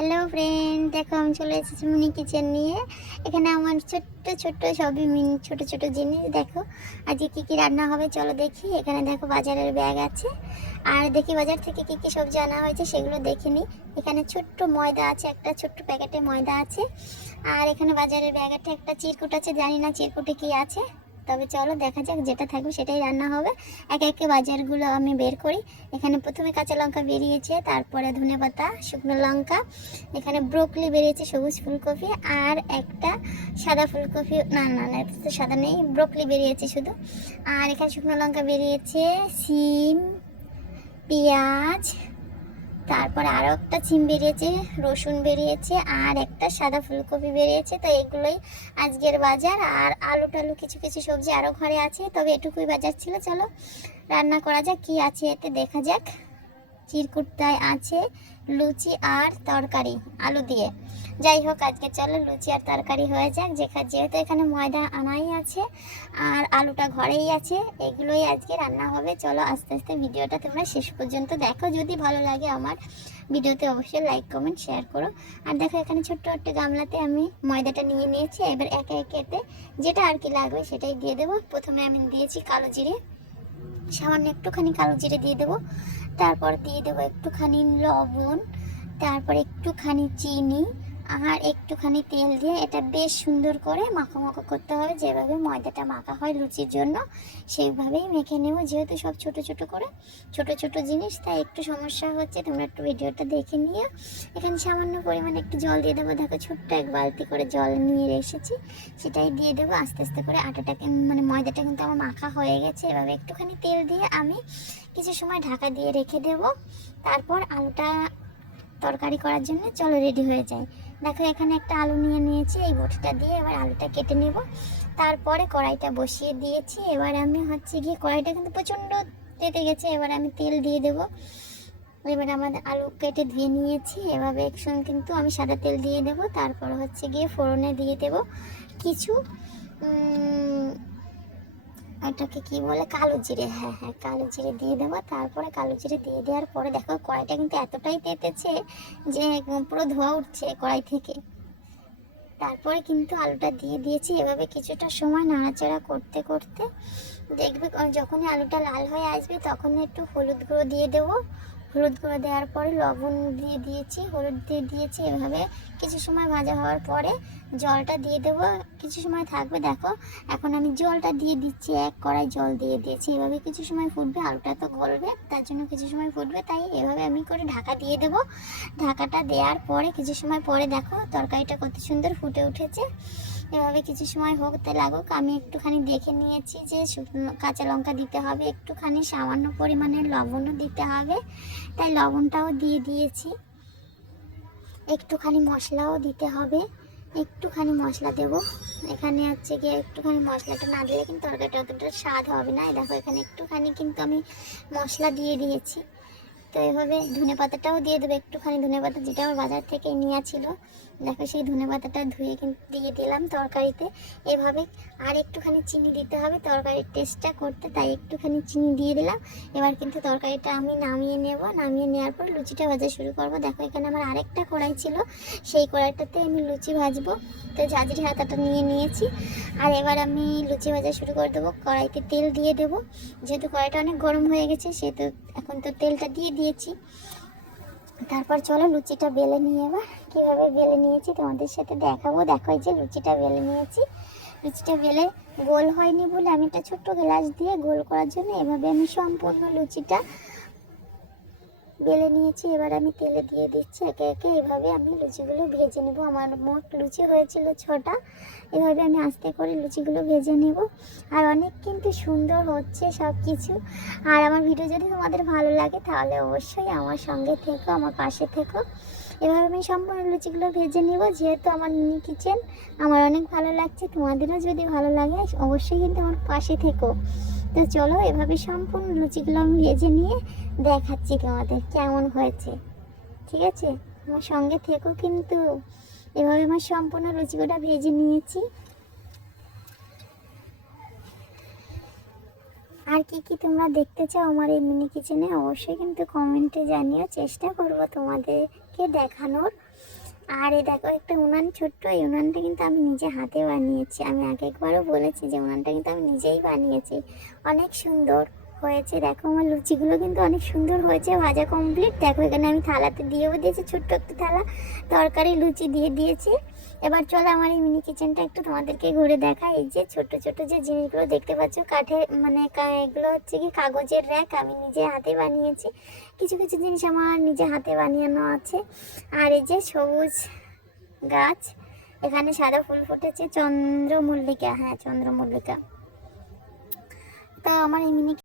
Hello friend, দেখো আমি চলে এসেছি মিনি কিচেন নিয়ে। এখানে আমার ছোট্ট ছোট্ট সবই মিনি ছোট ছোট জিনিস। দেখো আজকে কী কী রান্না হবে চলো দেখি। এখানে দেখো বাজারের ব্যাগ আছে, আর দেখি বাজার থেকে কী কী সবজি আনা হয়েছে সেগুলো দেখে নিই। এখানে ছোট্ট ময়দা আছে, একটা ছোট্ট প্যাকেটে ময়দা আছে। আর এখানে বাজারের ব্যাগেতে একটা চিরকুট আছে, জানি না চিরকুটে কী আছে, তবে চলো দেখা যাক, যেটা থাকবে সেটাই রান্না হবে। একে একে বাজারগুলো আমি বের করি। এখানে প্রথমে কাঁচা লঙ্কা বেরিয়েছে, তারপরে ধনেপাতা, শুকনো লঙ্কা, এখানে ব্রোকলি বেরিয়েছে, সবুজ ফুলকপি, আর একটা সাদা ফুলকপি, না না না এটা তো সাদা নেই, ব্রোকলি বেরিয়েছে শুধু। আর এখানে শুকনো লঙ্কা বেরিয়েছে, সিম, পেঁয়াজ, তারপরে আরও একটা সিম বেরিয়েছে, রসুন বেরিয়েছে, আর একটা সাদা ফুলকপি বেরিয়েছে। তো এগুলোই আজকের বাজার। আর আলু টালু কিছু কিছু সবজি আরও ঘরে আছে, তবে এটুকুই বাজার ছিল। চলো রান্না করা যাক, কি আছে এতে দেখা যাক। চিরকুটটায় আছে লুচি আর তরকারি আলু দিয়ে। যাই হোক, আজকে চলো লুচি আর তরকারি হয়ে যাক। যেহেতু এখানে ময়দা আনাই আছে আর আলুটা ঘরেই আছে, এগুলোই আজকে রান্না হবে। চলো আস্তে আস্তে ভিডিওটা তোমরা শেষ পর্যন্ত দেখো। যদি ভালো লাগে আমার ভিডিওতে অবশ্যই লাইক কমেন্ট শেয়ার করো। আর দেখো এখানে ছোট্ট একটা গামলাতে আমি ময়দাটা নিয়ে নিয়েছি। এবার একে একে যেটা আর কি লাগবে সেটাই দিয়ে দেবো। প্রথমে আমি দিয়েছি কালো জিরে, সামান্য একটুখানি কালো জিরে দিয়ে দেবো। তারপর দিয়ে দেবো একটুখানি লবণ, তারপর একটুখানি চিনি, আর একটুখানি তেল দিয়ে এটা বেশ সুন্দর করে মাখো মাখো করতে হবে। যেভাবে ময়দাটা মাখা হয় লুচির জন্য সেইভাবেই মেখে নেব। যেহেতু সব ছোট ছোট করে ছোট ছোট জিনিস, তাই একটু সমস্যা হচ্ছে, তোমরা একটু ভিডিওটা দেখে নিও। এখানে সামান্য পরিমাণে একটু জল দিয়ে দেবো। দেখো ছোট্ট এক বালতি করে জল নিয়ে এসেছি, সেটাই দিয়ে দেবো আস্তে আস্তে করে। আটাটাকে ময়দাটা কিন্তু আমার মাখা হয়ে গেছে। এভাবে একটুখানি তেল দিয়ে আমি কিছু সময় ঢাকা দিয়ে রেখে দেব। তারপর আলুটা তরকারি করার জন্য চলো রেডি হয়ে যায়। দেখো এখানে একটা আলু নিয়ে নিয়েছি, এই বটিটা দিয়ে এবার আলুটা কেটে নেব। তারপরে কড়াইটা বসিয়ে দিয়েছি। এবার আমি গিয়ে কড়াইটা কিন্তু প্রচণ্ড তেতে গেছে, এবার আমি তেল দিয়ে দেব। এবার আমাদের আলু কেটে ধুয়ে নিয়েছি, এভাবে একসঙ্গে কিন্তু আমি সাদা তেল দিয়ে দেব। তারপর গিয়ে ফোড়নে দিয়ে দেব কিছু এটাকে কি বলে, কালো জিরে। হ্যাঁ হ্যাঁ, কালো জিরে দিয়ে দেবো। তারপরে কালো জিরে দিয়ে দেওয়ার পরে দেখো কড়াইটা কিন্তু এতটাই তেতেছে যে পুরো ধোঁয়া উঠছে কড়াই থেকে। তারপরে কিন্তু আলুটা দিয়ে দিয়েছি। এভাবে কিছুটা সময় নাড়াচাড়া করতে করতে দেখবে যখনই আলুটা লাল হয়ে আসবে তখন একটু হলুদ গুঁড়ো দিয়ে দেবো। হলুদ গুঁড়ো দেওয়ার পরে লবণ দিয়ে দিয়েছি, হলুদ দিয়ে দিয়েছি। এভাবে কিছু সময় ভাজা হওয়ার পরে জলটা দিয়ে দেবো। কিছু সময় থাকবে। দেখো এখন আমি জলটা দিয়ে দিচ্ছি, এক কড়াই জল দিয়ে দিয়েছি। এভাবে কিছু সময় ফুটবে, আলুটা তো গলবে, তার জন্য কিছু সময় ফুটবে, তাই এভাবে আমি করে ঢাকা দিয়ে দেবো। ঢাকাটা দেওয়ার পরে কিছু সময় পরে দেখো তরকারিটা কত সুন্দর ফুটে উঠেছে। এভাবে কিছু সময় হতে লাগুক। আমি একটুখানি দেখে নিয়েছি যে শুকনো কাঁচা লঙ্কা দিতে হবে, একটুখানি সামান্য পরিমাণে লবণও দিতে হবে, তাই লবণটাও দিয়ে দিয়েছি। একটুখানি মশলাও দিতে হবে, একটুখানি মশলা দেব। এখানে গিয়ে একটুখানি মশলাটা না দিলে কিন্তু তরকারিটা অতটা স্বাদ হবে না। দেখো এখানে একটুখানি কিন্তু আমি মশলা দিয়ে দিয়েছি। তো এভাবে ধনেপাতাটাও দিয়ে দেবো, একটুখানি ধনেপাতা যেটা আমার বাজার থেকে নেওয়া ছিল। দেখো সেই ধনেপাতাটা ধুয়ে কিন্তু দিয়ে দিলাম তরকারিতে। এভাবে আর একটুখানি চিনি দিতে হবে তরকারির টেস্টটা করতে, তাই একটুখানি চিনি দিয়ে দিলাম। এবার কিন্তু তরকারিটা আমি নামিয়ে নেব। নামিয়ে নেওয়ার পর লুচিটা ভাজা শুরু করব। দেখো এখানে আমার আরেকটা কড়াই ছিল, সেই কড়াইটাতে আমি লুচি ভাজবো। তো ঝাঁঝরি হাতাটা নিয়ে নিয়েছি, আর এবার আমি লুচি ভাজা শুরু করে দেবো। কড়াইতে তেল দিয়ে দেবো, যেহেতু কড়াইটা অনেক গরম হয়ে গেছে সেহেতু এখন তো তেলটা দিয়ে দিয়েছি। তারপর চলো লুচিটা বেলে নিয়ে এবার কীভাবে বেলে নিয়েছি তোমাদের সাথে দেখাবো। দেখো এই যে লুচিটা বেলে নিয়েছি। লুচিটা বেলে গোল হয়নি বলে আমি একটা ছোট্ট গ্লাস দিয়ে গোল করার জন্য এভাবে আমি সম্পূর্ণ লুচিটা বেলে নিয়েছি। এবার আমি তেলে দিয়ে দিচ্ছি একে একে। এভাবে আমি লুচিগুলো ভেজে নেব। আমার মোট লুচি হয়েছিল 6টা। এভাবে আমি আস্তে করে লুচিগুলো ভেজে নেব। আর অনেক কিন্তু সুন্দর হচ্ছে সব কিছু। আর আমার ভিডিও যদি তোমাদের ভালো লাগে তাহলে অবশ্যই আমার সঙ্গে থেকো, আমার পাশে থেকো। এভাবে আমি সম্পূর্ণ লুচিগুলো ভেজে নেব। যেহেতু আমার মিনি কিচেন আমার অনেক ভালো লাগছে, তোমাদেরও যদি ভালো লাগে অবশ্যই কিন্তু আমার পাশে থেকো। তো চলো এভাবে সম্পূর্ণ লুচিগুলো আমি ভেজে নিয়ে দেখাচ্ছি তোমাদের কেমন হয়েছে। ঠিক আছে, আমার সঙ্গে থেকো কিন্তু। এভাবে আমার সম্পূর্ণ লুচিগুলো ভেজে নিয়েছি। আর কি কি তোমরা দেখতে চাও আমার এই মিনি কিচেনে অবশ্যই কিন্তু কমেন্টে জানিও। চেষ্টা করব তোমাদের তোমাদেরকে দেখানোর। আর এই দেখো একটা উনান, ছোট্ট এই উনানটা কিন্তু আমি নিজে হাতে বানিয়েছি। আমি আগে একবারও বলেছি যে উনানটা কিন্তু আমি নিজেই বানিয়েছি, অনেক সুন্দর হয়েছে। দেখো আমার লুচিগুলো কিন্তু অনেক সুন্দর হয়েছে, ভাজা কমপ্লিট। দেখো এখানে আমি থালাতে দিয়েও দিয়েছি, ছোট্ট একটা থালা, তরকারি লুচি দিয়ে দিয়েছি। এবার চলো আমার এই মিনি কিচেনটা একটু তোমাদেরকে ঘুরে দেখাই। এই যে ছোট ছোট যে জিনিসগুলো দেখতে পাচ্ছ, কাঠের মানে এগুলো হচ্ছে কি কাগজের র্যাক, আমি নিজে হাতে বানিয়েছি। কিছু কিছু জিনিস আমার নিজে হাতে বানানো আছে। আর এই যে সবুজ গাছ, এখানে সাদা ফুল ফুটেছে, চন্দ্রমল্লিকা, হ্যাঁ চন্দ্রমল্লিকা। তো আমার এই মিনি